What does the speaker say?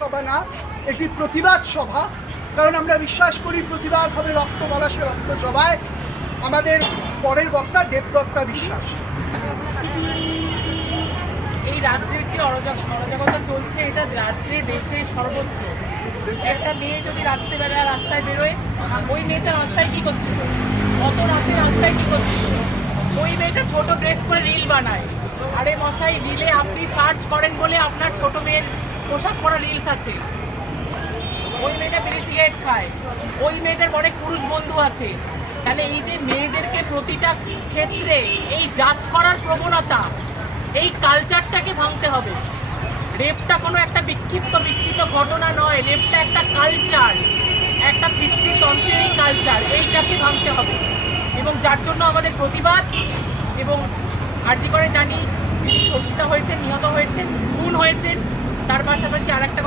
সভা না, এটি প্রতিবাদ সভা। কারণ আমরা বিশ্বাস করি প্রতিবাদ হবে রক্ত পলাশে রক্ত জবায়। আমাদের পরের বক্তা দেবদত্তা বিশ্বাস। এই রাজ্যের যে অরাজকতা চলছে, এটা রাজ্যে দেশে সর্বত্র। একটা মেয়ে যদি রাস্তায় বেরোয়, ওই মেয়েটা রাস্তায় কি করছিল, অত রাতে রাস্তায় কি করছিল? ওই মেয়েটা ছোট ড্রেস করে রিল বানায়। আরে মশাই, রিলে আপনি সার্চ করেন বলে আপনার ছোট মেয়ের পোশাক পরা রিলস আছে। ওই মেয়েটা বিড়ি সিগারেট খায়, ওই মেয়েটার অনেক পুরুষ বন্ধু আছে। তাহলে এই যে মেয়েদেরকে প্রতিটা ক্ষেত্রে এই জাজ করার প্রবণতা, এই কালচারটাকে ভাঙতে হবে। রেপটা কোনো একটা বিচ্ছিন্ন ঘটনা নয়, রেপটা একটা কালচার, একটা পিতৃতন্ত্রের কালচার। এইটাকে ভাঙতে হবে, এবং যার জন্য আমাদের প্রতিবাদ। এবং আরজি করে জানি যিনি ধর্ষিতা হয়েছেন, নিহত হয়েছেন, খুন হয়েছেন, তার পাশাপাশি আর একটা